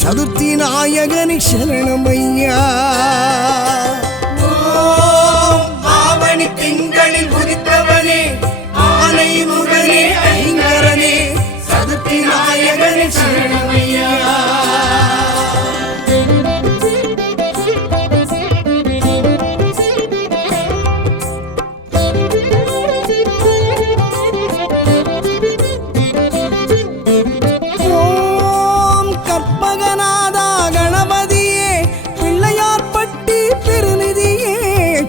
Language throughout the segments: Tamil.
சதுர்த்தி நாயகனே சரணமையா. ஆவணி திங்களில் உதித்தவனே ஆனை முகனே ஐங்கரனே சதுர்த்தி நாயகனே சரணமையா.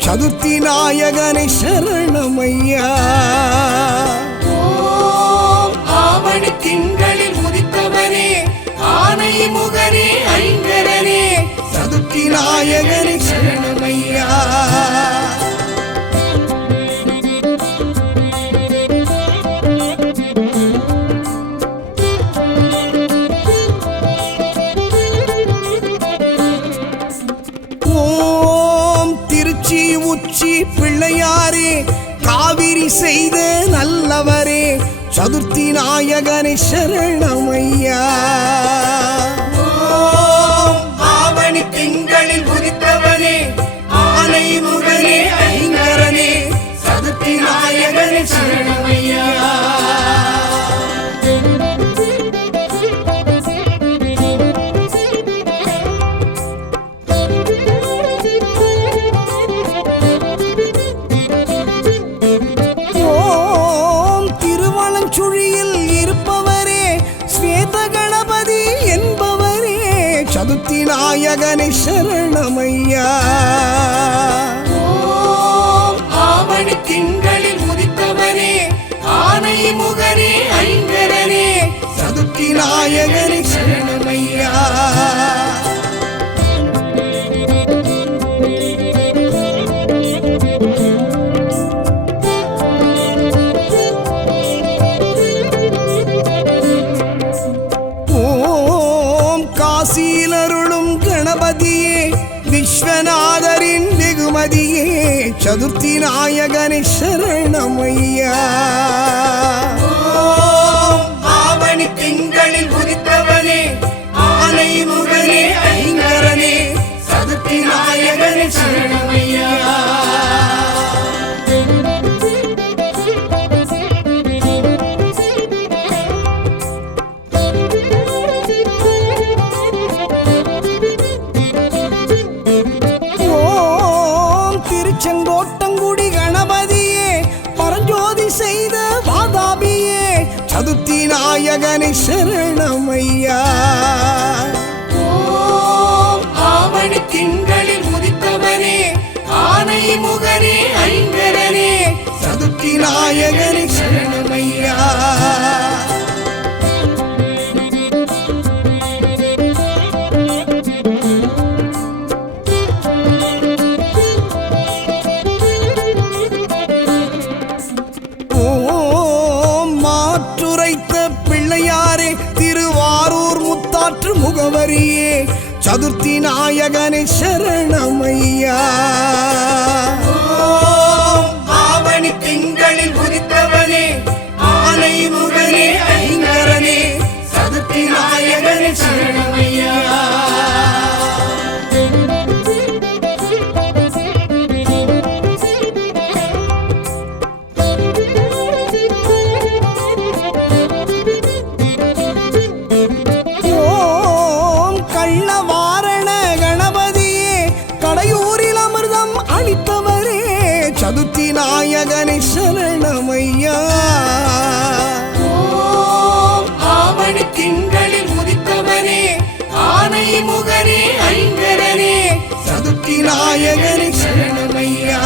சதுர்த்தி நாயகனை சரணமையா. ஆவணி திங்களில் உதித்தவனே ஆனை முகனே ஐங்கரனே சதுர்த்தி நாயகனை சரணமையா. உச்சி பிள்ளையாரே காவிரி செய்த நல்லவரே சதுர்த்தி நாயகனை சரணமையா. ஆவணி திங்களில் உதித்தவனே ஆனை முகனே ஐங்கரனே சதுர்த்தி நாயகனை சரணமையா. சதுர்த்தி நாயகனை சரணமையா. ஆவணி திங்களில் உதித்தவனே ஆனை முகனே ஐங்கரனே சதுர்த்தி நாயகனை சரணமையா. காசியிலருளும் கணபதியே விஸ்வநாதரின் வெகுமதியே சதுர்த்தி நாயகனை சரணமையா. ஆவணி திங்களில் உதித்தவனே ஆனை முகனே ஐங்கரனே சதுர்த்தி நாயகனை சரணமையா. செங்கோட்டங்குடி கணபதியே பரஞ்சோதி செய்த வாதாபியே சதுர்த்தி நாயகனை சரணமையா. ஆவணி திங்களில் உதித்தவனே ஆனை முகனே ஐங்கரனே சதுர்த்தி நாயகனை சரணமையா. பிள்ளையாரே திருவாரூர் முத்தாற்று முகவரியே சதுர்த்தி நாயகனை சரணமையா. ஆவணி திங்களில் உதித்தவனே ஆனை முகனே ஐங்கரனே சதுர்த்தி நாயகனை சரணமையா. சதுர்த்தி நாயகனை சரணமையா. ஆவணி திங்களில் உதித்தவனே ஆனை முகனே ஐங்கரனே சதுர்த்தி நாயகனை சரணமையா.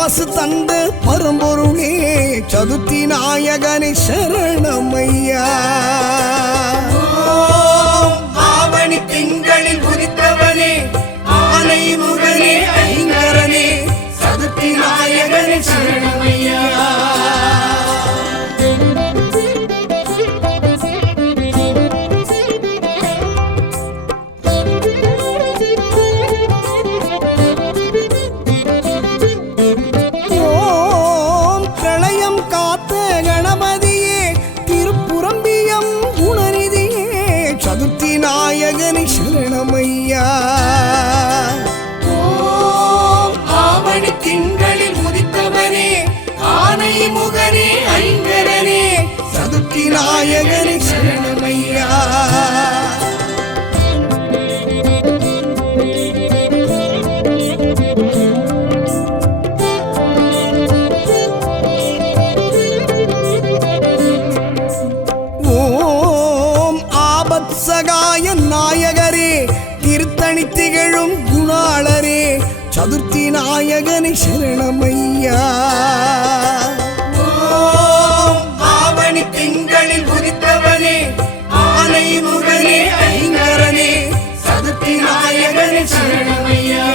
காசு தந்த பரம்பொருளே சதுர்த்தி நாயகனை சரணமையா. ஆவணி திங்களில் உதித்தவனே ஆனை முகனே ஐங்கரனே சதுர்த்தி நாயகனை சரணமையா. நாயகனை சரணமையா. ஓம் ஆவணி திங்களில் உதித்தவனே ஆனை முகனே ஐங்கரனே சதுர்த்தி நாயகனை சரணமையா. சகாய நாயகரே திருத்தணி திகழும் குணாளரே சதுர்த்தி நாயகனை சரணமையா. ஆவணி திங்களில் உதித்தவனே ஆனை முகனே ஐங்கரனே சதுர்த்தி நாயகனை சரணமையா.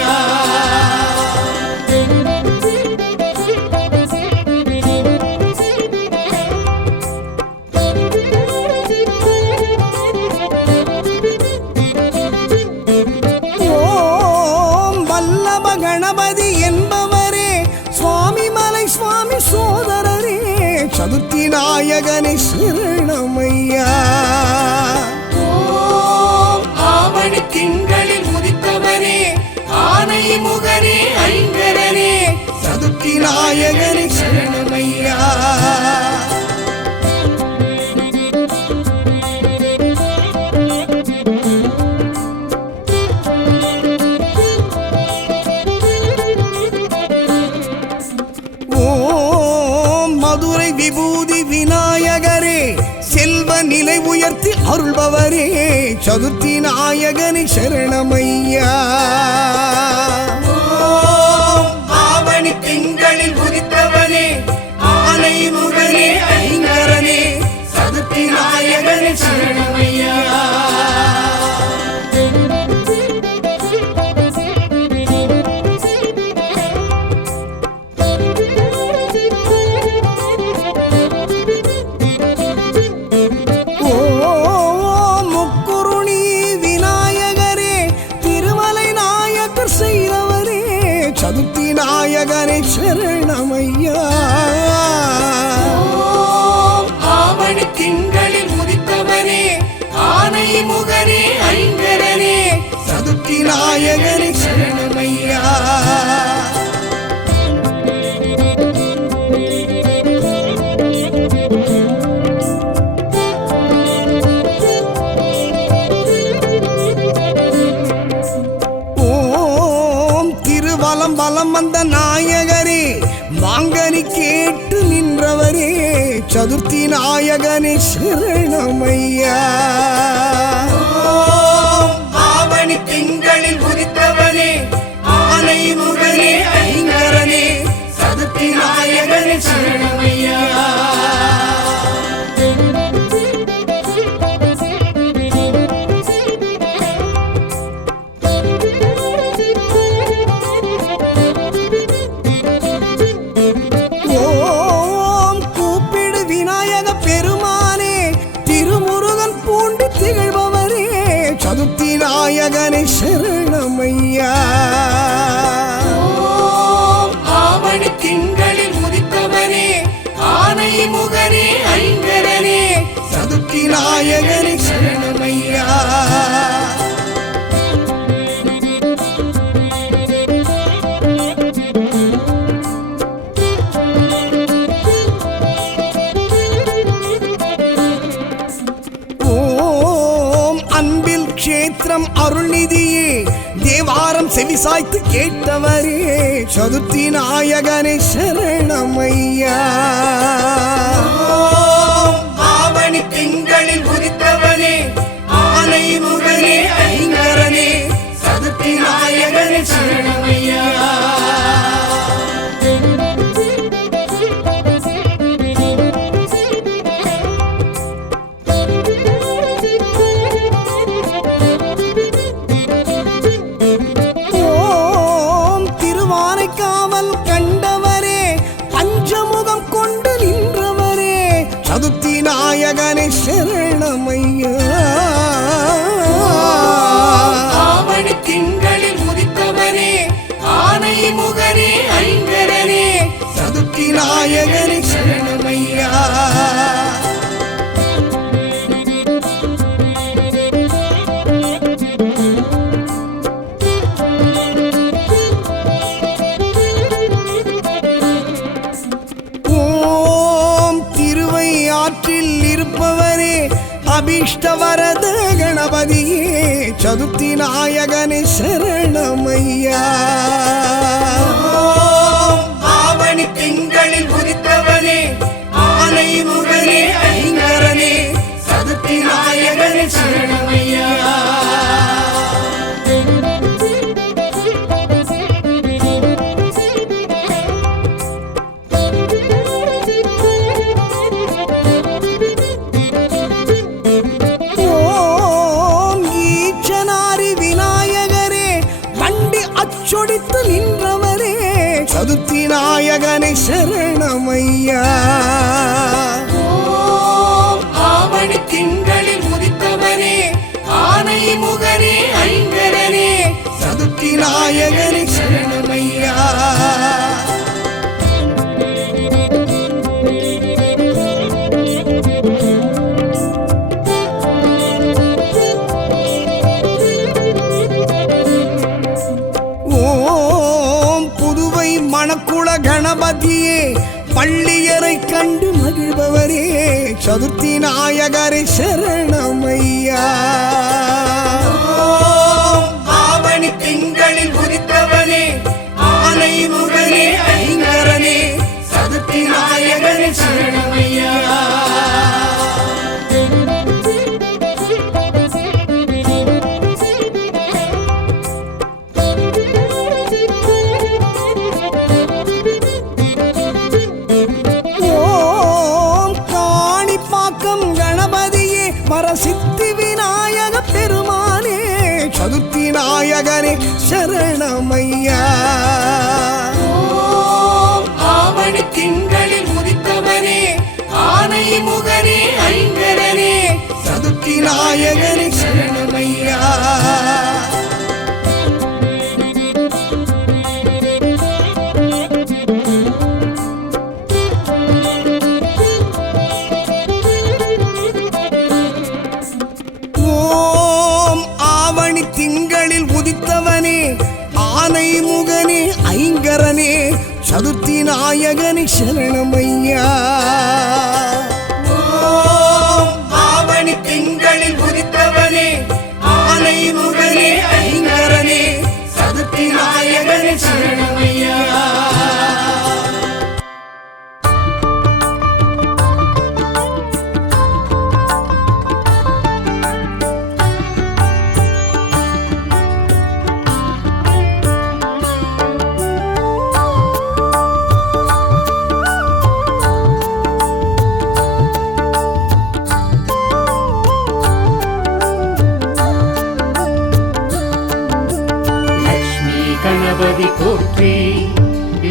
கணபதி என்பவரே சுவாமி மலை சுவாமி சோதரரே சதுர்த்தி நாயகனை சரணமையா. ஆவணி திங்களில் உதித்தவரே ஆனை முகனே ஐங்கரனே சதுர்த்தி நாயகனை சரணமையா. மதுரை விபூதி விநாயகரே செல்வ நிலை உயர்த்தி அருள்பவரே சதுர்த்தி நாயகனை சரணமையா. ஆவணி திங்களில் உதித்தவனே ஆனை முகனே ஐங்கரனே சதுர்த்தி நாயகனை சரணமையா. சதுர்த்தி நாயகனை சரணமையா. ஆவணி திங்களில் உதித்தவனே ஆனை முகனே ஐங்கரனே சதுர்த்தி நாயகனை சரணமையா. வலம் வலம் வந்த நாயகரே மாங்கனி கேட்டு நின்றவரே சதுர்த்தி நாயகனை சரணமையா. ஆவணி திங்களில் உதித்தவனே ஆனை முகனே ஐங்கரனே சதுர்த்தி நாயகனை சரணமையா. சதுர்த்தி நாயகனை சரணமையா. ஆவணி திங்களில் உதித்தவனே ஆனை முகனே ஐங்கரனே சதுர்த்தி நாயகனை சரணமையா. கஷேத்திரம் அருள்நிதியே தேவாரம் செவிசாய்த்து கேட்டவரே சதுர்த்தி நாயகனை சரணமையா. ஆவணி திங்களில் உதித்தவனே ஆனை முகனே ஐங்கரனே சதுர்த்தி நாயகனை சரணமையா. நாயகனே சரணமையா. ஆவணி திங்களில் உதித்தவனே ஆனை முகனே ஐங்கரனே சதுர்த்தி நாயகனே சரணமையா. ஆற்றில் இருப்பவரே அபீஷ்டவரத கணபதியே சதுர்த்தி நாயகனே சரணமையா. ஆவணி திங்களில் உதித்தவனே ஆனை முகனே ஐங்கரனே சதுர்த்தி நாயகனே சரணமையா. சொடித்து நின்றவரே சதுர்த்தி நாயகனே சரணமையா. ஆவணி திங்களில் உதித்தவனே ஆனை முகனே ஐங்கரனே சதுர்த்தி நாயகனே சரணமையா. மணக்குள கணபதியே பள்ளியரை கண்டு மகிழ்பவரே சதுர்த்தி நாயகரே சரணமையா. ஆவணி திங்களில் உதித்தவனே ஆனை முகனே ஐங்கரனே சதுர்த்தி நாயகனே சரணமையா. சித்தி விநாயக பெருமானே சதுர்த்தி நாயகனே சரணமையா. ஆவணி திங்களில் உதித்தவனே ஆனை முகனே ஐங்கரனே சதுர்த்தி நாயகனே சரணமையா. திங்களில் உதித்தவனே ஆனை முகனே ஐங்கரனே சதுர்த்தி நாயகனே சரணமையா. ஆவணி திங்களில் உதித்தவனே ஆனை முகனே ஐங்கரனே சதுர்த்தி நாயகனே சரணமையா. கணபதி போற்றி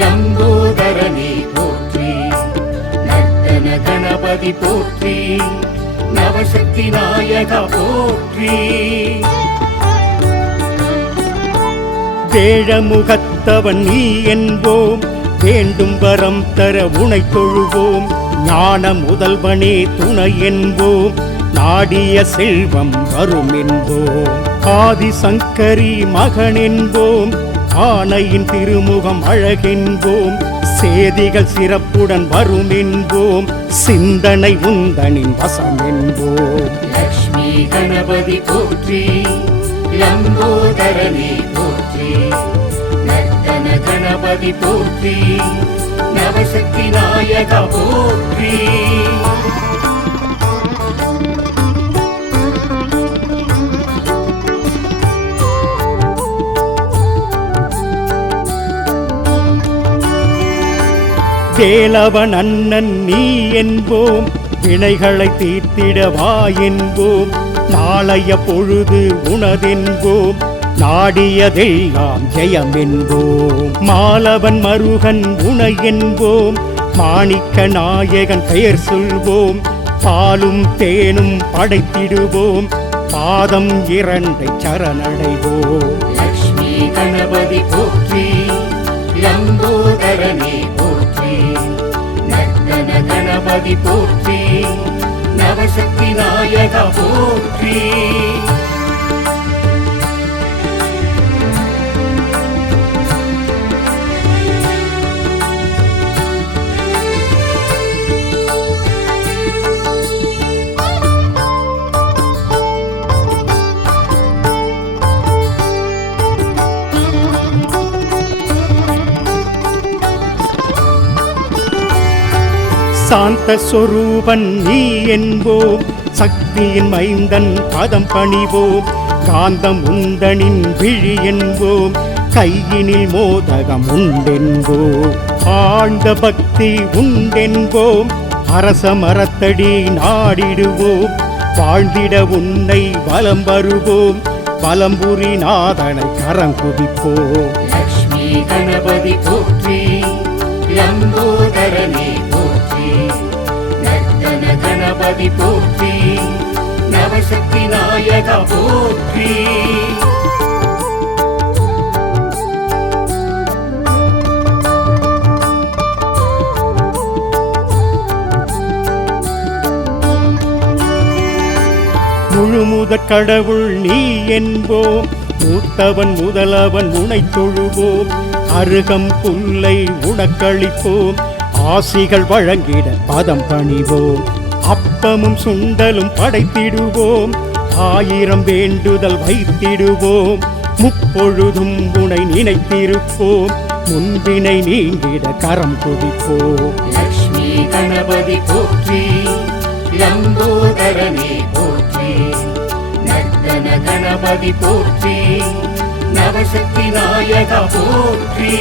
லம்போதரனே போற்றி நர்த்தன கணபதி போற்றி நவசக்தி நாயக போற்றி. வேழமுகத்தவன் நீ என்போம் வேண்டும் வரம் தர உனை தொழுவோம். ஞான முதல்வனே துணை என்போம் நாடிய செல்வம் வரும் என்போம். ஆதிசங்கரி மகன் என்போம் ஆனையின் திருமுகம் அழகென்போம். சேதிகள் சிறப்புடன் வரும் என்போம் சிந்தனை உந்தனின் வசம் என்போம். லக்ஷ்மி கணபதி போற்றி லம்போதரனே போற்றி நர்த்தன கணபதி போற்றி நவசக்தி நாயக போற்றி. வேலவன் அண்ணன் நீ என்போம் வினைகளை தீர்த்திடவா என்போம். நாளைய பொழுது உனதென்போம் நாடியதெல்லாம் ஜெயம் என்போம். மாலவன் மருகன் உனை என்போம் மாணிக்க நாயகன் பெயர் சொல்வோம். பாலும் தேனும் படைத்திடுவோம் பாதம் இரண்டை சரணடைவோம் லக்ஷ்மி கணபதி போற்றி லம்போதரனே போற்றி நர்த்தன கணபதி போற்றி நவசக்தி நாயகா போற்றி சாந்த சொரூபன் நீ என்போம் சக்தியின் மைந்தன் பதம் பணிவோம் காந்தம் உண்டனின் விழி என்போம் கையினில் மோதகம் உண்டென்போம் ஆழ்ந்த பக்தி உண்டென்போம் அரச மரத்தடி நாடிடுவோம் வாழ்ந்திட உன்னை வலம் வருவோம் வலம்புரி நாதனை கரங்குதிப்போம் லக்ஷ்மி கணபதி போற்றி லம்போதரனே போற்றி நர்த்தன கணபதி போற்றி நவசக்தி நாயகா போற்றி முழுமுதற் கடவுள் நீ என்போம் மூத்தவன் முதலவன் உனை தொழுவோம் அருகம் புல்லை உனக்களிப்போம் ஆசிகள் வழங்கிட பதம் பணிவோம் அப்பமும் சுண்டலும் படைத்திடுவோம் ஆயிரம் வேண்டுதல் வைத்திடுவோம் முப்பொழுதும் உனை நினைத்திருப்போம் முன்பினை நீங்கிட கரம் குவிப்போம் லக்ஷ்மி கணபதி போற்றி லம்போதரனே போற்றி நர்த்தன கணபதி போற்றி நவசக்தி நாயகா போற்றி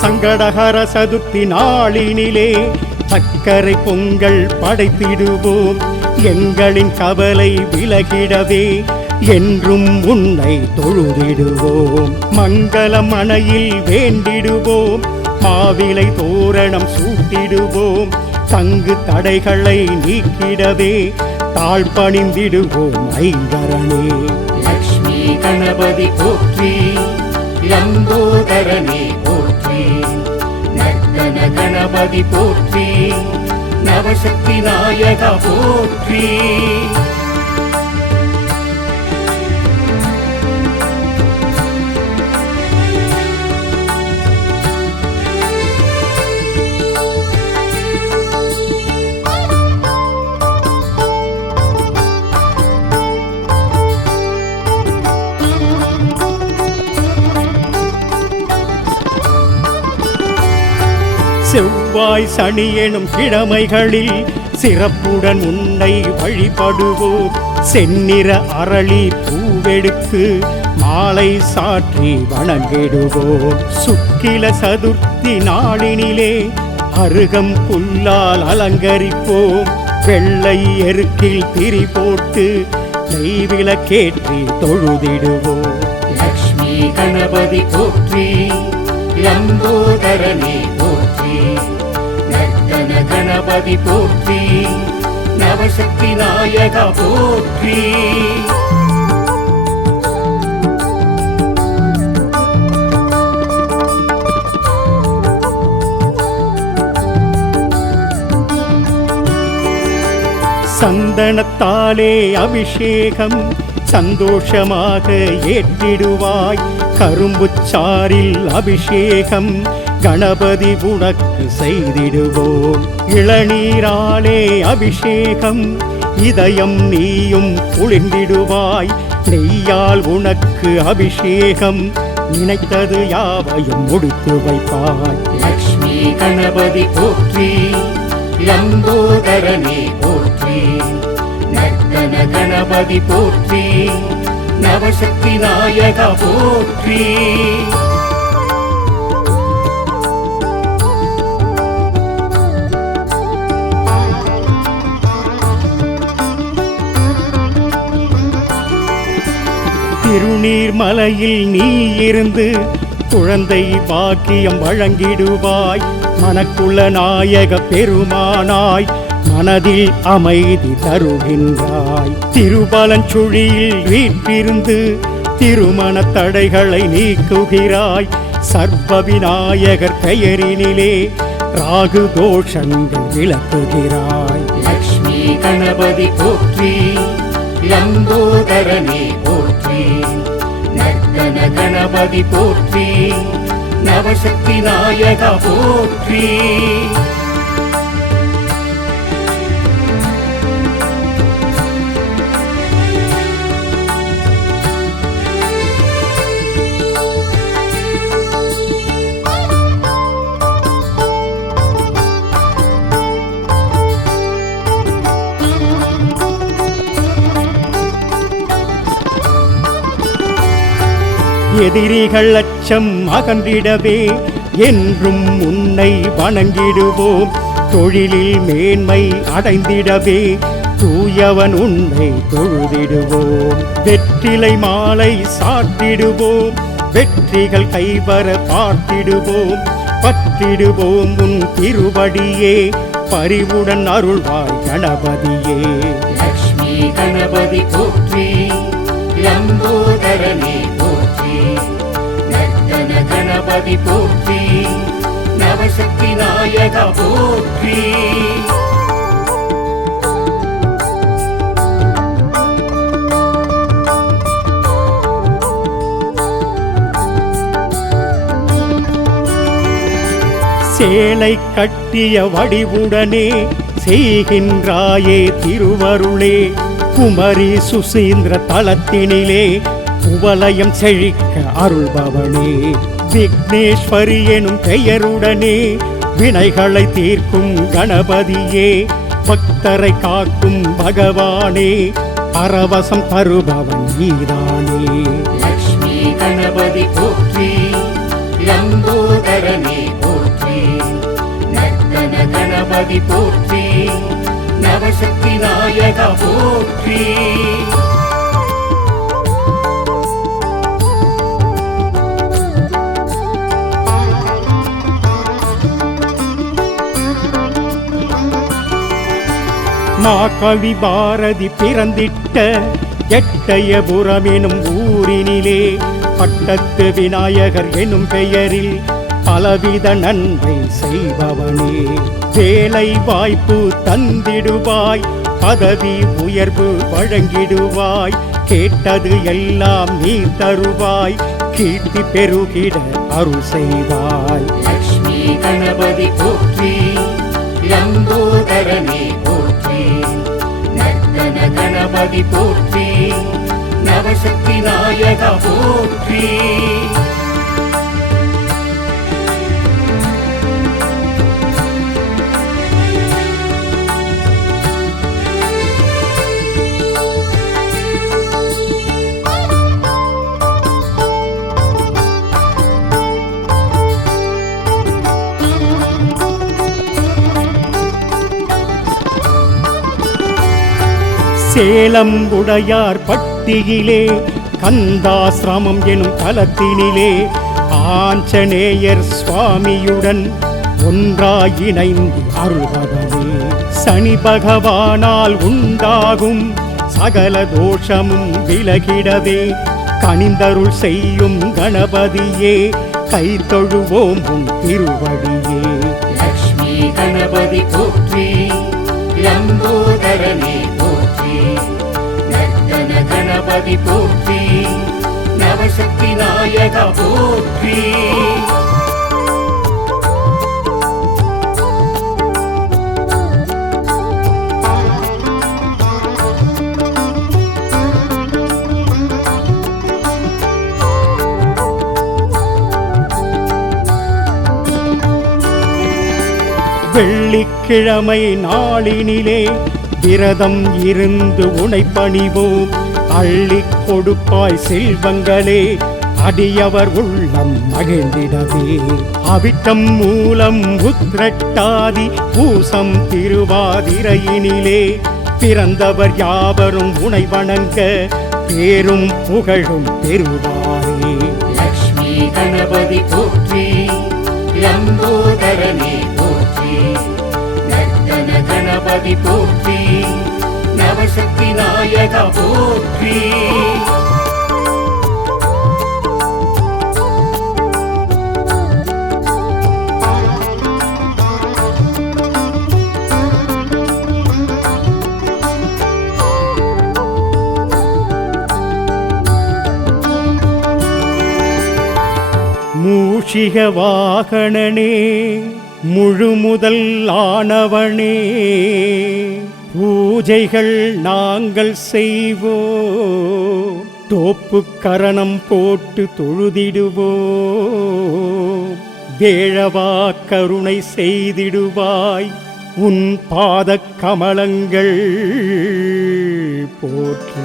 சங்கடஹர சதுர்த்தி நாளினிலே சக்கரை பொங்கல் படைத்திடுவோம் எங்களின் கவலை விலகிடவே என்றும் உன்னை தொழுதிடுவோம் மங்களம் மனையில் வேண்டிடுவோம் மாவிலை தோரணம் சூட்டிடுவோம் தங்கு தடைகளை நீக்கிடவே தாழ்பணிந்திடுவோம் ஐங்கரனே லக்ஷ்மி கணபதி போற்றி லம்போதரனே போற்றி நர்த்தன கணபதி போற்றி நவசக்தி நாயகா போற்றி செவ்வாய் சனி எனும் கிழமைகளில் சிறப்புடன் உன்னை வழிபடுவோம் செந்நிற அரளி பூவெடுத்து மாலை சாற்றி வணங்கிடுவோம் சுக்கில சதுர்த்தி நாளினிலே அருகம் புல்லால் அலங்கரிப்போம் வெள்ளை எருக்கில் திரி போட்டு நெய்விளக்கேற்றி தொழுதிடுவோம் லக்ஷ்மி கணபதி போற்றி லம்போதரனே போற்றி நர்த்தன கணபதி போற்றி நவசக்தி நாயகா போற்றி சந்தனத்தாலே அபிஷேகம் சந்தோஷமாக ஏற்றிடுவாய் கரும்புச்சாரில் அபிஷேகம் கணபதி உனக்கு செய்திடுவோம் இளநீராலே அபிஷேகம் இதயம் நீயும் குளிர்ந்திடுவாய் நெய்யால் உனக்கு அபிஷேகம் நினைத்தது யாவையும் முடித்து வைப்பாய் லக்ஷ்மி கணபதி போற்றி லம்போதரனே போற்றி நர்த்தன கணபதி போற்றி நவசக்தி நாயகா போற்றி திருநீர்மலையில் நீ இருந்து குழந்தை பாக்கியம் வழங்கிடுவாய். மனக்குள்ள நாயக பெருமானாய் மனதில் அமைதி தருகின்றாய். திருபலஞ்சுழியில் வீற்றிருந்து திருமண தடைகளை நீக்குகிறாய். சர்வ விநாயகர் பெயரினிலே ராகு தோஷங்கள் விளக்குகிறாய். லக்ஷ்மி கணபதி போற்றி, லம்போதரனே போற்றி, நர்த்தன கணபதி போற்றி, நவசக்தி நாயகா போற்றி. எதிரிகள் அச்சம் அகன்றிடவே என்றும் உன்னை வணங்கிடுவோம். தொழிலில் மேன்மை அடைந்திடவே தூயவன் உன்னை தொழுதிடுவோம். வெற்றிலை மாலை சாட்டிடுவோம், வெற்றிகள் கைவர பார்த்திடுவோம். பற்றிடுவோம் உன் திருவடியே, பரிவுடன் அருள்வாய் கணபதியே. லக்ஷ்மி கணபதி போற்றி, லம்போதரனே போற்றி, நர்த்தன கணபதி போற்றி, நவசக்தி நாயகா போற்றி. சேலை கட்டிய வடிவுடனே செய்கின்றாயே திருவருளே. குமரி சுசீந்திர தலத்தினிலே குவலயம் செழிக்க அருள்பவனே. விக்னேஸ்வரி எனும் பெயருடனே வினைகளை தீர்க்கும் கணபதியே. பக்தரை காக்கும் பகவானே, பரவசம் தருபவன் நீதானே. லக்ஷ்மி கணபதி போற்றி, லம்போதரனே போற்றி, நர்த்தன கணபதி போற்றி, நவசக்தி நாயகா போற்றி. மாகவி பாரதி பிறந்திட்ட எட்டயபுரம் எனும் ஊரினிலே பட்டத்து விநாயகர் எனும் பெயரில் பலவித நன்மை செய்பவனே. வேலை வாய்ப்பு தந்திடுவாய், பதவி உயர்வு வழங்கிடுவாய். கேட்டது எல்லாம் நீ தருவாய், கீர்த்தி பெருகிட அருள் செய்வாய். லக்ஷ்மி கணபதி போற்றி, லம்போதரனே போற்றி, நர்த்தன கணபதி போற்றி, நவசக்தி நாயகா போற்றி. சேலம் உடையார் பட்டியிலே கந்தாசிரமம் எனும் தலத்தினிலே ஆஞ்சநேயர் சுவாமியுடன் ஒன்றாய் இணைந்து அருள்வதே. சனி பகவானால் உண்டாகும் சகல தோஷமும் விலகிடவே கனிந்தருள் செய்யும் கணபதியே, கை தொழுவோம் உன் திருவடியே. லக்ஷ்மி கணபதி போற்றி, லம்போதரனே போற்றி, நர்த்தன கணபதி போற்றி, நவசக்தி நாயகா போற்றி. வெள்ளிக்கிழமை நாளினிலே விரதம் இருந்து உனை பணிவோம். அள்ளிக் கொடுப்பாய் செல்வங்களே, அடியவர் உள்ளம் மகிழ்ந்திடவே. அவிட்டம் மூலம் உத்திரட்டாதி பூசம் திருவாதிரையினிலே பிறந்தவர் யாவரும் உனை வணங்க பேரும் புகழும் பெறுவாரே. லக்ஷ்மி கணபதி போற்றி, லம்போதரனே போற்றி, நர்த்தன கணபதி போற்றி, நவசக்தி நாயகா போற்றி. மூஷிக வாகனனே முழுமுதல் ஆனவனே, பூஜைகள் நாங்கள் செய்வோம், தோப்பு கரணம் போட்டு தொழுதிடுவோம். வேழவா கருணை செய்திடுவாய், உன் பாதக் கமலங்கள் போற்றி.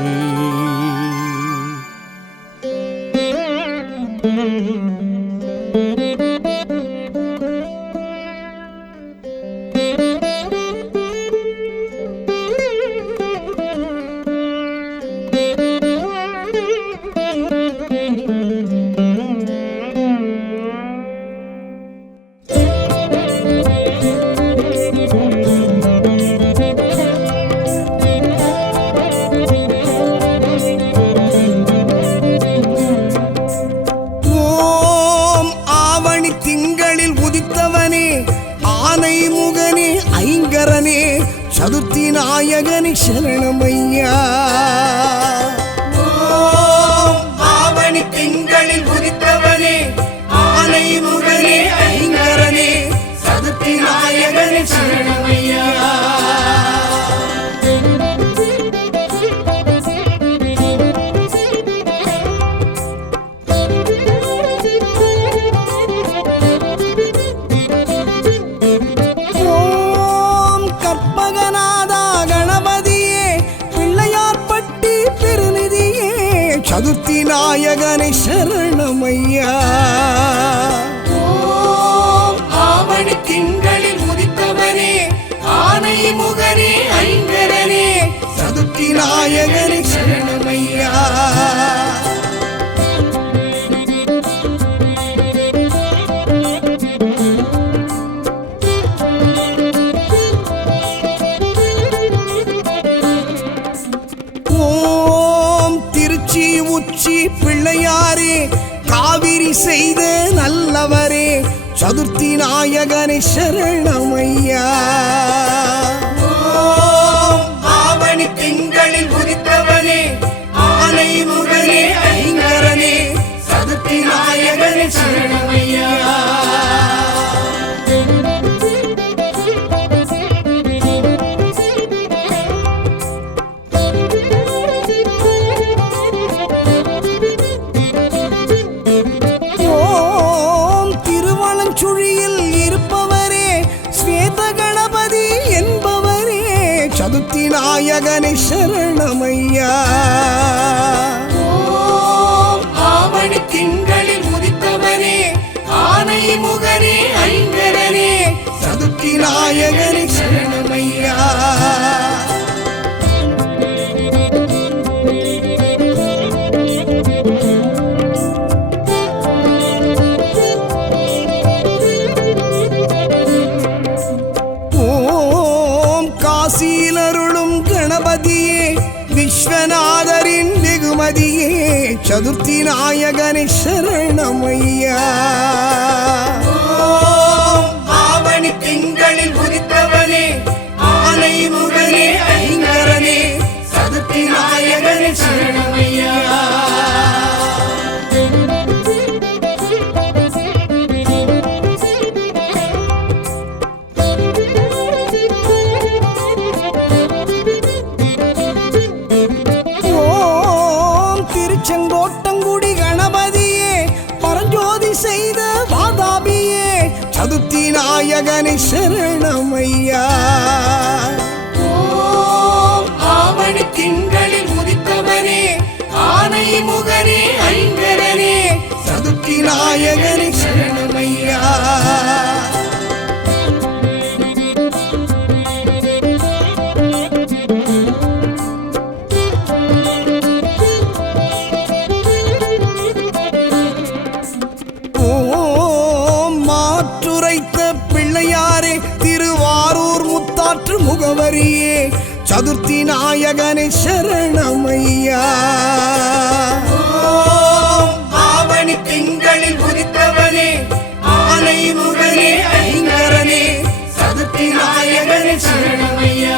சதுர்த்தி நாயகனே சரணமையா. ஆவணி திங்களில் உதித்தவனே, ஆனை முகனே ஐங்கரனே, சதுர்த்தி நாயகனே சரணமையா. சதுர்த்தி நாயகனை சரணமையா. ஆவணி திங்களில் உதித்தவனே, ஆனை முகனே ஐங்கரனே, சதுர்த்தி நாயகனை சரணமையா. உச்சி பிள்ளையாரே, காவிரி செய்த நல்லவரே, சதுர்த்தி நாயகனை சரணமையா. ஆவணி திங்களில் உதித்தவனே, ஆனை முகனே ஐங்கரனே, சதுர்த்தி நாயகனை சரணமையா. சதுர்த்தி நாயகனை சரணமையா. ஆவணி திங்களில் உதித்தவனே, ஆனை முகனே ஐங்கரனே, சதுர்த்தி நாயகனை சரணமையா. காசியிலருளும் கணபதியே, விஸ்வநாதரின் வெகுமதியே, சதுர்த்தி நாயகனை சரணமையா. ஆவணி திங்களில் உதித்தவனே, ஆனை முகனே ஐங்கரனே, சதுர்த்தி நாயகனை சரணமையா. செங்கோட்டங்குடி கணபதியே, பரஞ்சோதி செய்த வாதாபியே, சதுர்த்தி நாயகனை சரணமையா. ஆவணி திங்களில் உதித்தவனே, ஆனை முகனே ஐங்கரனே, சதுர்த்தி நாயகனை சரணமையா. முகவரியே சதுர்த்தி நாயகனை சரணமையா. ஆவணி திங்களில் உதித்தவனே ஆனை முகனே ஐங்கரனே சதுர்த்தி நாயகனை சரணமையா.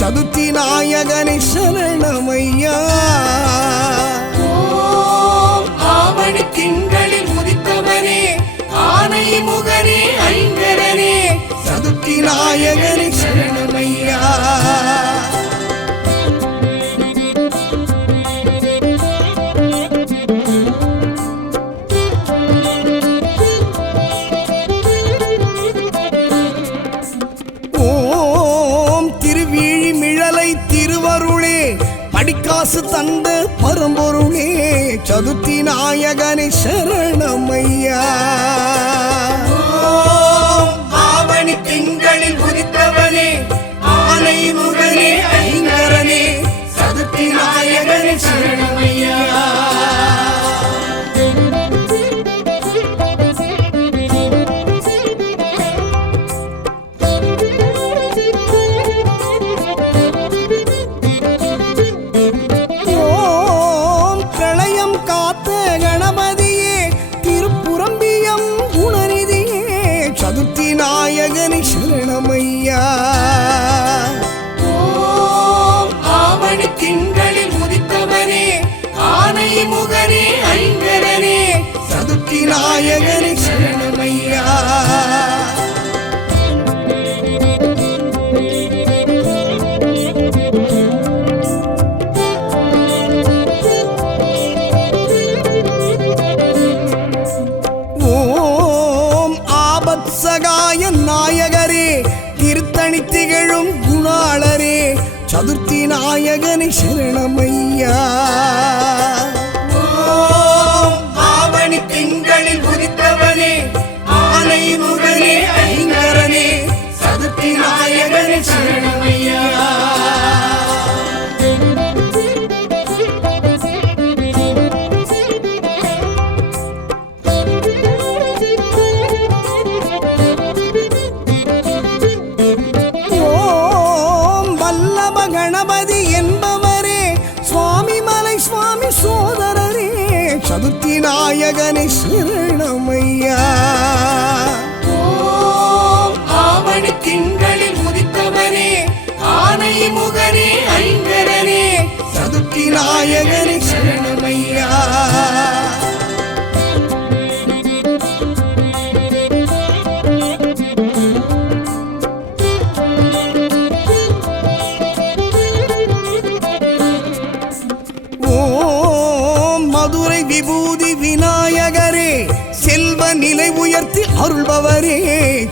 சதுர்த்தி நாயகனை சரணமையா. ஆவணி திங்களில் உதித்தவனே ஆனை முகனே ஐங்கரனே சதுர்த்தி நாயகனை சரணமையா. திருவருளே படிக்காசு தந்த பரம்பொருளே சதுர்த்தி நாயகனை சரணமையா. ஆவணி திங்களில் உதித்தவனே ஆனை முகனே ஐங்கரனே சதுர்த்தி நாயகனை சரணமையா. சதுர்த்தி நாயகனை சரணமையா. ஆவணி திங்களில் உதித்தவனே ஆனை முகனே ஐங்கரனே சதுர்த்தி நாயகனை சரணமையா. சகாய நாயகரே திருத்தணி திகழும் குணாளரே சதுர்த்தி நாயகனை சரணமையா. ஆவணி திங்களில் உதித்தவனே ஆனை முகனே ஐங்கரனே சதுர்த்தி நாயகனை சரணமையா. கணபதி என்பவரே சுவாமி மலை சுவாமி சோதரரே சதுர்த்தி நாயகனை சரணமையா. ஆவணி திங்களில் உதித்தவனே ஆனை முகனே ஐங்கரனே சதுர்த்தி நாயகனை சரணமையா. மதுரை விபூதி விநாயகரே செல்வ நிலை உயர்த்தி அருள்பவரே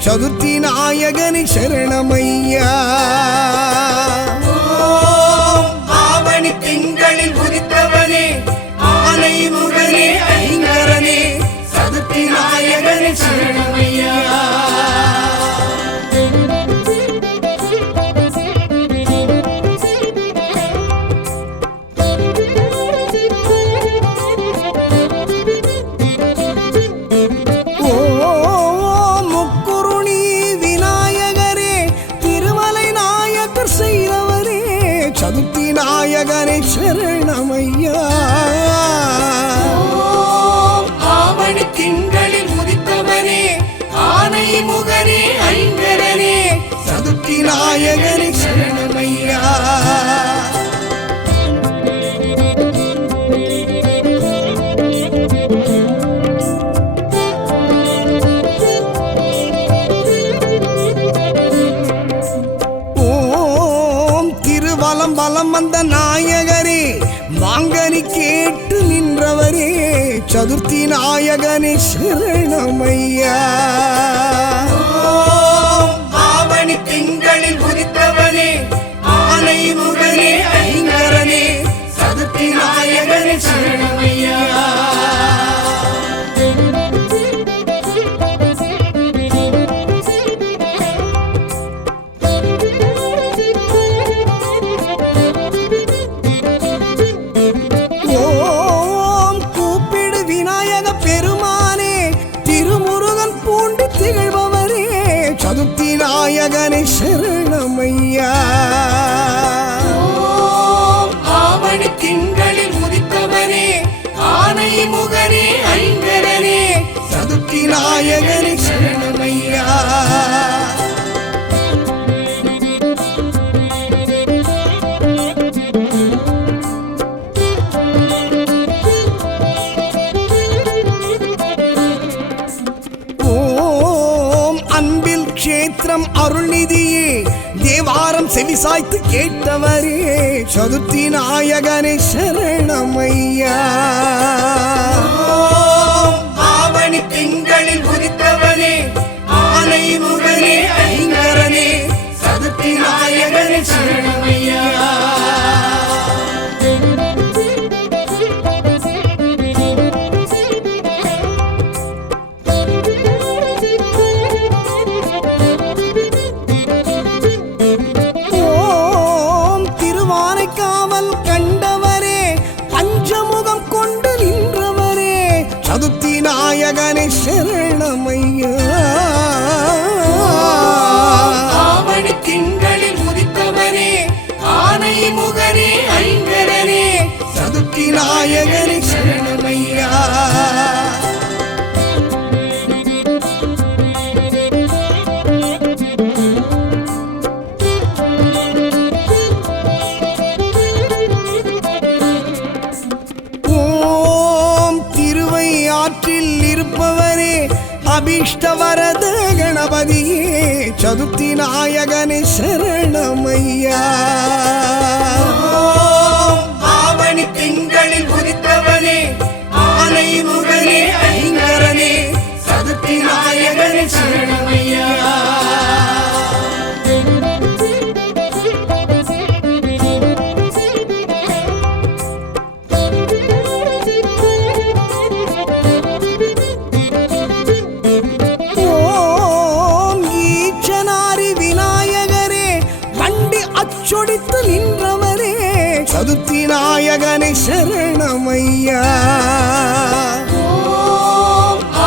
சதுர்த்தி நாயகனை சரணமையா. ஆவணி திங்களில் உதித்தவனே ஆனை முகனே ஐங்கரனே சதுர்த்தி நாயகனை சரணமையா. சதுர்த்தி நாயகனை சரணமையா. ஆவணி திங்களில் உதித்தவனே ஆனை முகனே ஐங்கரனே சதுர்த்தி நாயகனை சரணமையா. வலம் வலம் வந்த நாயகரே மாங்கனி கேட்டு நின்றவரே சதுர்த்தி நாயகனை சரணமையா. ஆவணி திங்களில் உதித்தவனே ஆனை முகனே ஐங்கரனே சதுர்த்தி நாயகனை சரணமையா. செவி சாய்த்து கேட்டவரே சதுர்த்தி நாயகனே சரணமையா. ஆவணி திங்களில் உதித்தவனே ஆனை முகனே ஐங்கரனே சதுர்த்தி நாயகனே சரணமையா. ஓம் திருவானைக்காவல் கண்டவரே பஞ்சமுகம் கொண்டு நின்றவரே சதுர்த்தி நாயகனே சரணமையா. ஆவணி திங்களில் உதித்தவரே ஆனை முகனே ஐங்கரனே சதுர்த்தி நாயகனே சரணமையா. ஓம் திருவையாற்றில் இருப்பவரே அபீஷ்டவரத கணபதியே சதுர்த்தி நாயகனே சரணமையா. ஆவணி திங்களில் உதித்தவனே ஆனை முகனே ஐங்கரனே சதுர்த்தி நாயகனே சரணமையா. அச்சொடித்து நின்றவரே சதுர்த்தி நாயகனே சரணமையா.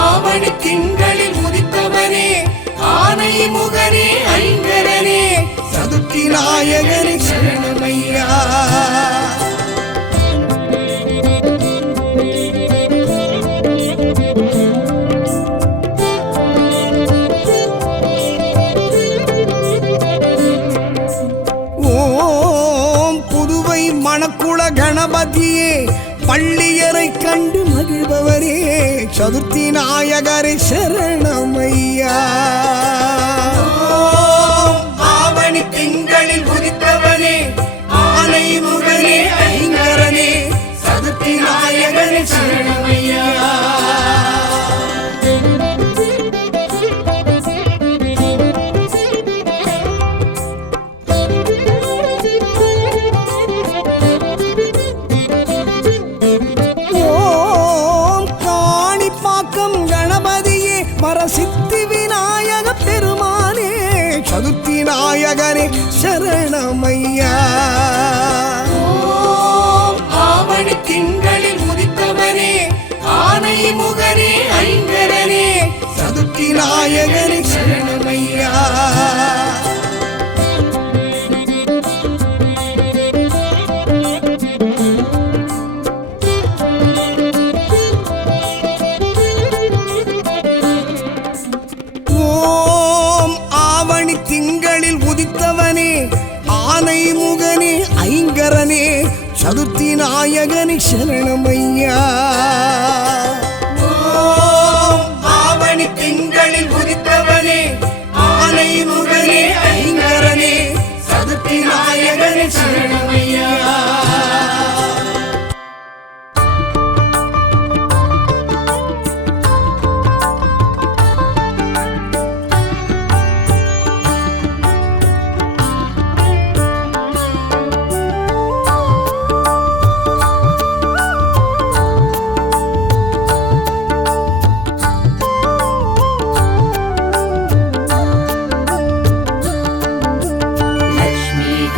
ஆவணி திங்களில் உதித்தவரே ஆனை முகனே ஐங்கரனே சதுர்த்தி நாயகனே சரணமையா. மணக்குள கணபதியே பள்ளியரை கண்டு மகிழ்பவரே சதுர்த்தி நாயகரே சரணமையா. ஆவணி திங்களில் உதித்தவனே ஆனை முகனே ஐங்கரனே சதுர்த்தி நாயகரே சரணமையா. சித்தி விநாயக பெருமானே சதுர்த்தி நாயகனே சரணமையா. ஆவணி திங்களில் உதித்தவனே ஆனை முகனே ஐங்கரனே சதுர்த்தி நாயகனே சரணமையா. திங்களில் உதித்தவனே ஆனை முகனே ஐங்கரனே சதுர்த்தி நாயகனே சரணமையா. ஆவணி திங்களில் உதித்தவனே ஆனை முகனே ஐங்கரனே சதுர்த்தி நாயகனே சரணமையா.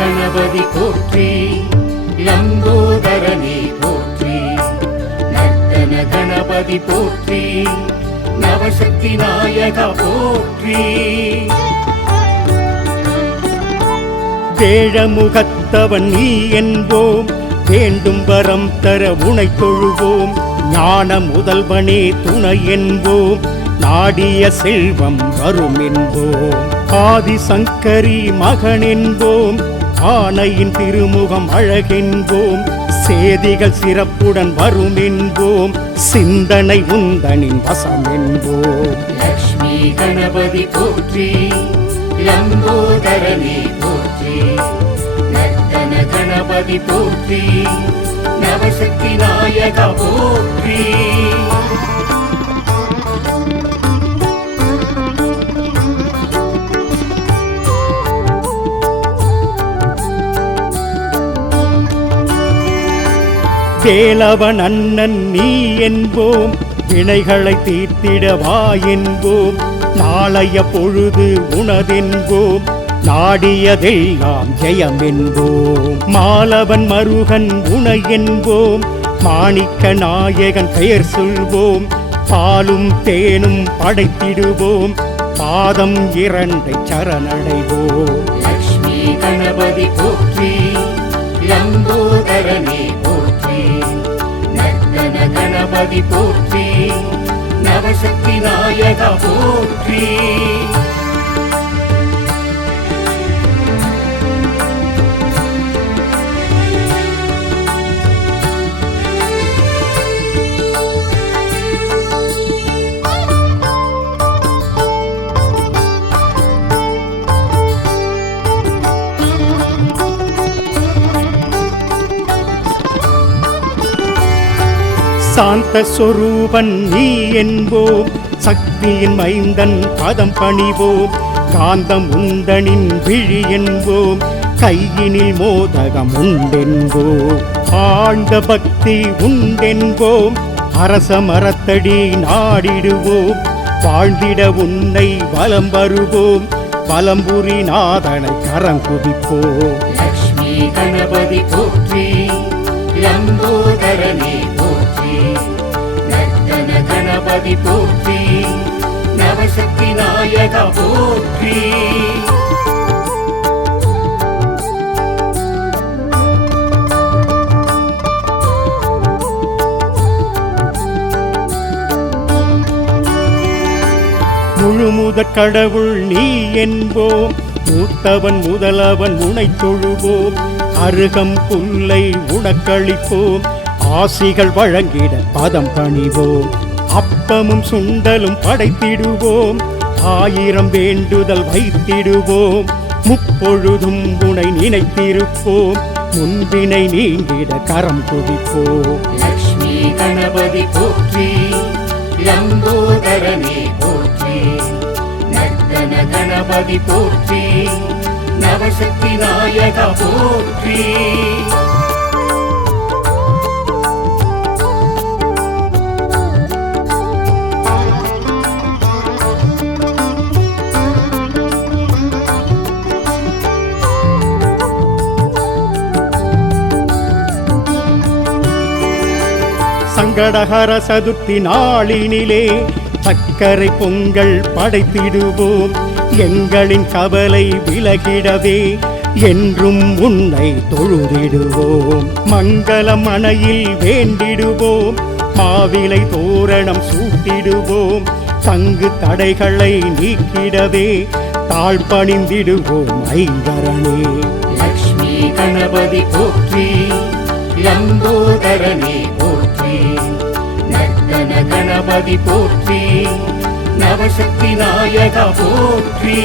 கணபதி போற்றி லம்போதரனே போற்றி நர்த்தன கணபதி போற்றி நவசக்தி நாயகா போற்றி. வேழமுகத்தவன் நீ என்போம் வேண்டும் வரம் தர உனை தொழுவோம். ஞான முதல்வனே துணை என்போம் நாடிய செல்வம் வரும் என்போம். ஆதிசங்கரி மகன் என்போம் ஆனையின் திருமுகம் அழகென்போம். சேதிகள் சிறப்புடன் வரும் என்போம் சிந்தனை உந்தனின் வசம் என்போம். லக்ஷ்மி கணபதி போற்றி லம்போதரனே போற்றி நர்த்தன கணபதி போற்றி நவசக்தி நாயகா போற்றி வேலவன் அண்ணன் நீ என்போம் வினைகளை தீர்த்திடவா என்போம் நாளைய பொழுது உனதென்போம் நாடியதெல்லாம் ஜெயம் என்போம் மாலவன் மருகன் உனை என்போம் மாணிக்க நாயகன் பெயர் சொல்வோம் பாலும் தேனும் படைத்திடுவோம் பாதம் இரண்டை சரணடைவோம் லக்ஷ்மி கணபதி போற்றி லம்போதரனே போற்றி நர்த்தன கணபதி போற்றி நவசக்தி நாயகா போற்றி சாந்த சொரூபன் நீ என்போம் சக்தியின் மைந்தன் பதம் பணிவோம் காந்தம் உண்டனின் விழி என்போம் கையினில் மோதகம் உண்டென்போம் ஆழ்ந்த பக்தி உண்டென்போம் அரச மரத்தடி நாடிடுவோம் வாழ்ந்திட உன்னை வலம் வருவோம் வலம்புரி நாதனை கரம் குதிப்போம் லக்ஷ்மி கணபதி போற்றி லம்போதரனே போற்றி நர்த்தன கணபதி போற்றி நவசக்தி நாயகா போற்றி முழுமுதற் கடவுள் நீ என்போம் மூத்தவன் முதலவன் உனை தொழுவோம் அருகம் புல்லை உனக்களிப்போம் ஆசிகள் வழங்கிட பதம் பணிவோம் அப்பமும் சுண்டலும் படைத்திடுவோம் ஆயிரம் வேண்டுதல் வைத்திடுவோம் முப்பொழுதும் உனை நினைத்திருப்போம் முன்பினை நீங்கிட கரம் குவிப்போம் லக்ஷ்மி கணபதி போற்றி லம்போதரனே போற்றி நர்த்தன கணபதி போற்றி நவசக்தி நாயகா போற்றி சங்கடஹர சதுர்த்தி நாளினிலே சக்கரை பொங்கல் படைத்திடுவோம் எங்களின் கவலை விலகிடவே என்றும் உன்னை தொழுதிடுவோம் மங்களம் மனையில் வேண்டிடுவோம் மாவிலை தோரணம் சூட்டிடுவோம் தங்கு தடைகளை நீக்கிடவே தாழ்பணிந்திடுவோம் ஐங்கரனே லக்ஷ்மி கணபதி போற்றி லம்போதரனே போற்றி நர்த்தன கணபதி போற்றி நவசக்தி நாயகா போற்றி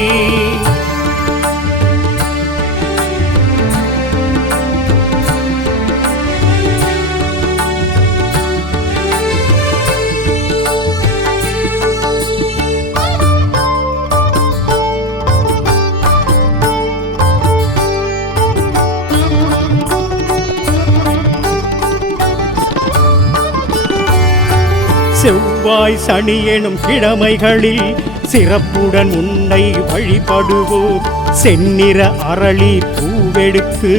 செவ்வாய் சனி எனும் கிழமைகளில் சிறப்புடன் உன்னை வழிபடுவோம் செந்நிற அரளி பூவெடுத்து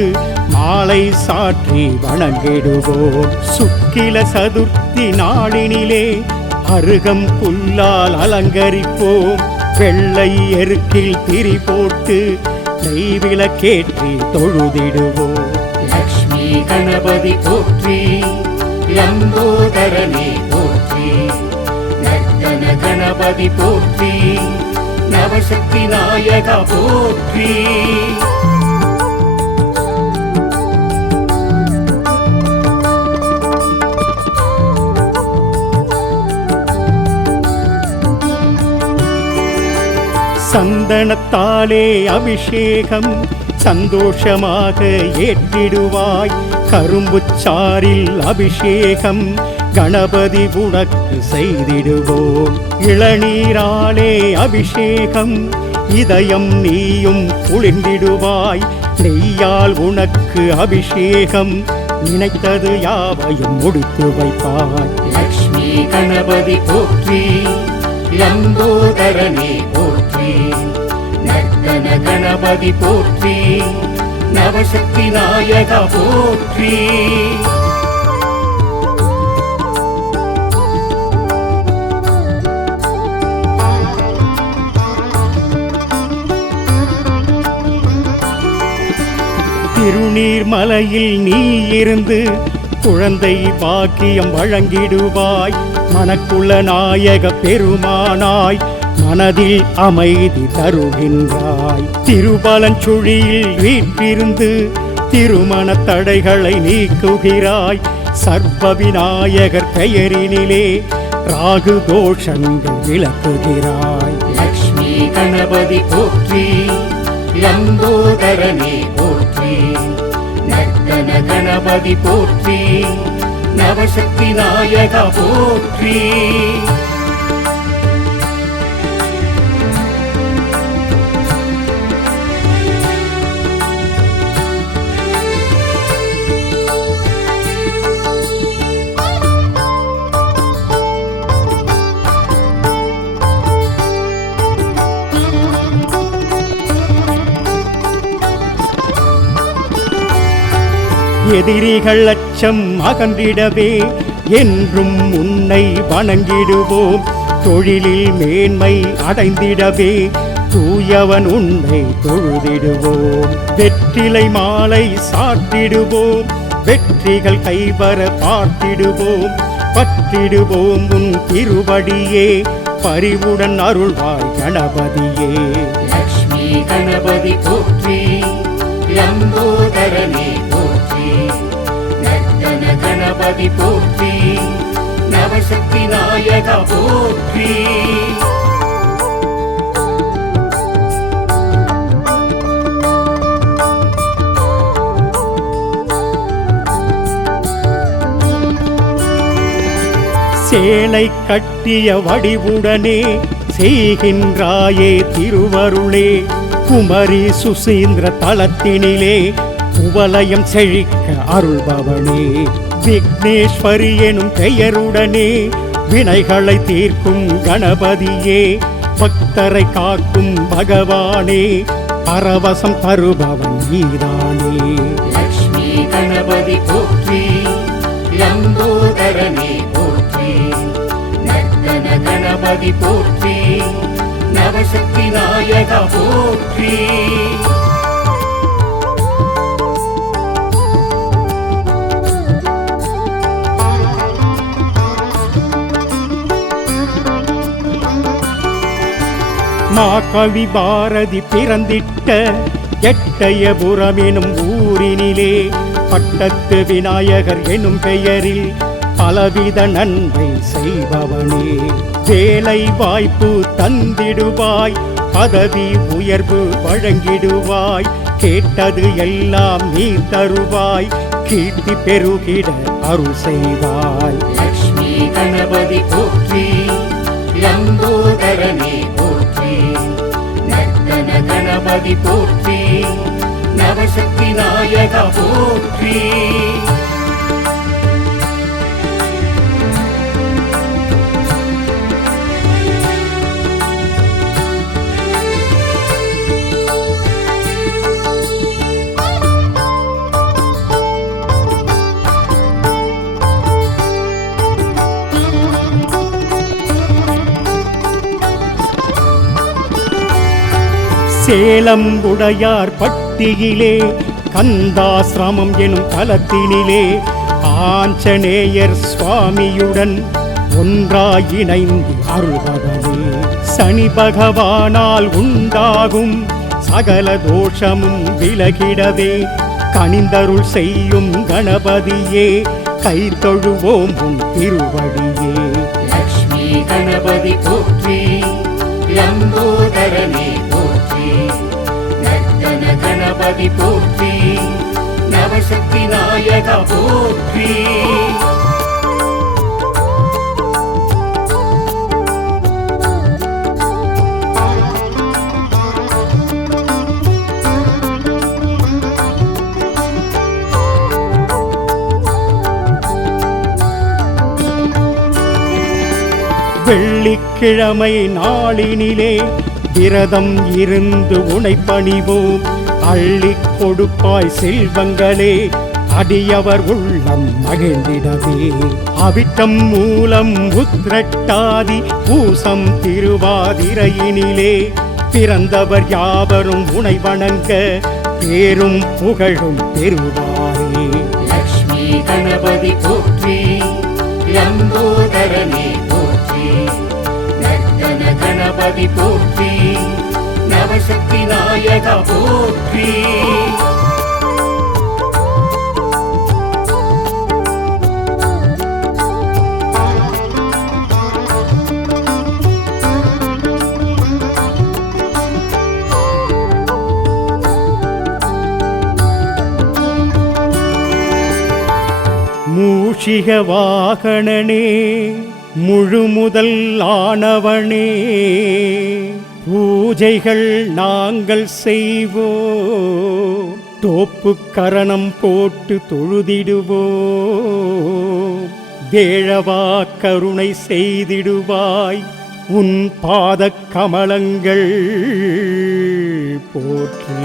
மாலை சாற்றி வணங்கிடுவோம் சுக்கில சதுர்த்தி நாளினிலே அருகம் புல்லால் அலங்கரிப்போம் வெள்ளை எருக்கில் திரி போட்டு நெய்விளக்கேற்றி தொழுதிடுவோம் லக்ஷ்மி கணபதி போற்றி லம்போதரனே போற்றி நர்த்தன கணபதி போற்றி நவசக்தி நாயகா போற்றி சந்தனத்தாலே அபிஷேகம் சந்தோஷமாக ஏற்றிடுவாய். கரும்புச்சாரில் அபிஷேகம் கணபதி உனக்கு செய்திடுவோம். இளநீராலே அபிஷேகம் இதயம் நீயும் குளிர்ந்திடுவாய். நெய்யால் உனக்கு அபிஷேகம் நினைத்தது யாவையும் முடித்து வைப்பாய். லக்ஷ்மி கணபதி போற்றி, லம்போதரனே போற்றி, நர்த்தன கணபதி போற்றி, நவசக்தி நாயகா போற்றி. திருநீர்மலையில் நீ இருந்து குழந்தை பாக்கியம் வழங்கிடுவாய். மனக்குள்ள நாயக பெருமானாய் மனதில் அமைதி தருகின்றாய். திருபலஞ்சுழியில் வீற்றிருந்து திருமண தடைகளை நீக்குகிறாய். சர்வ விநாயகர் பெயரினிலே ராகு தோஷங்கள் விளக்குகிறாய். லக்ஷ்மி கணபதி போற்றி, லம்போதரனே போற்றி, நர்த்தன கணபதி போற்றி, நவசக்தி நாயகா போற்றி. எதிரிகள் அச்சம் அகன்றிடவே என்றும் உன்னை வணங்கிடுவோம். தொழிலில் மேன்மை அடைந்திடவே தூயவன் உன்னை தொழுதிடுவோம். வெற்றிலை மாலை சாட்டிடுவோம். வெற்றிகள் கைவர பார்த்திடுவோம். பற்றிடுவோம் உன் திருவடியே பரிவுடன் அருள்வாய் கணபதியே. லக்ஷ்மி கணபதி போற்றி, லம்போதரனே போற்றி, நர்த்தன கணபதி போற்றி, நவசக்தி நாயகா போற்றி. சேலை கட்டிய வடிவுடனே செய்கின்றாயே திருவருளே. குமரி சுசீந்திர தலத்தினிலே குவலயம் செழிக்க அருள்பவனே. விக்னேஸ்வரி எனும் பெயருடனே வினைகளை தீர்க்கும் கணபதியே. பக்தரை காக்கும் பகவானே பரவசம் தருபவன் நீதானே. லக்ஷ்மி கணபதி போற்றி, லம்போதரனே போற்றி, நர்த்தன கணபதி போற்றி, நவசக்தி நாயகா போற்றி. மாகவி பாரதி பிறந்திட்ட எட்டயபுரம் எனும் ஊரினிலே பட்டத்து விநாயகர் எனும் பெயரில் பலவித நன்மை செய்பவனே. வேலை வாய்ப்பு தந்திடுவாய், பதவி உயர்வு வழங்கிடுவாய். கேட்டது எல்லாம் நீ தருவாய், கீர்த்தி பெருகிட அருள் செய்வாய். லக்ஷ்மி கணபதி போற்றி, லம்போதரனே போற்றி, நர்த்தன கணபதி போற்றி, நவசக்தி நாயகா போற்றி. சேலம் உடையார் பட்டியிலே கந்தாசிரமம் எனும் தலத்தினிலே ஆஞ்சநேயர் சுவாமியுடன் ஒன்றாய் இணைந்து அருள்பவனே. சனி பகவானால் உண்டாகும் சகல தோஷமும் விலகிடவே கனிந்தருள் செய்யும் கணபதியே. கை தொழுவோம் உன் திருவடியே. லக்ஷ்மி கணபதி போற்றி, லம்போதரனே போற்றி, நர்த்தன கணபதி கணபதி போற்றி நவசக்தி நாயகா போற்றி வெள்ளிக்கிழமை நாளினிலே விரதம் இருந்து உனை பணிவோம். அள்ளிக் கொடுப்பாய் செல்வங்களே, அடியவர் உள்ளம் மகிழ்ந்திடவே. அவிட்டம் மூலம் உத்திரட்டாதி பூசம் திருவாதிரையினிலே பிறந்தவர் யாவரும் உனை வணங்க பேரும் புகழும் பெறுவாரே. லக்ஷ்மி கணபதி போற்றி லம்போதரனே போற்றி நர்த்தன கணபதி போற்றி நவசக்தி நாயகா போற்றி மூஷிக வாகனனே, முழுமுதல் ஆனவனே, பூஜைகள் நாங்கள் செய்வோம். தோப்பு கரணம் போட்டு தொழுதிடுவோம். வேழவா கருணை செய்திடுவாய், உன் பாதக் கமலங்கள் போற்றி.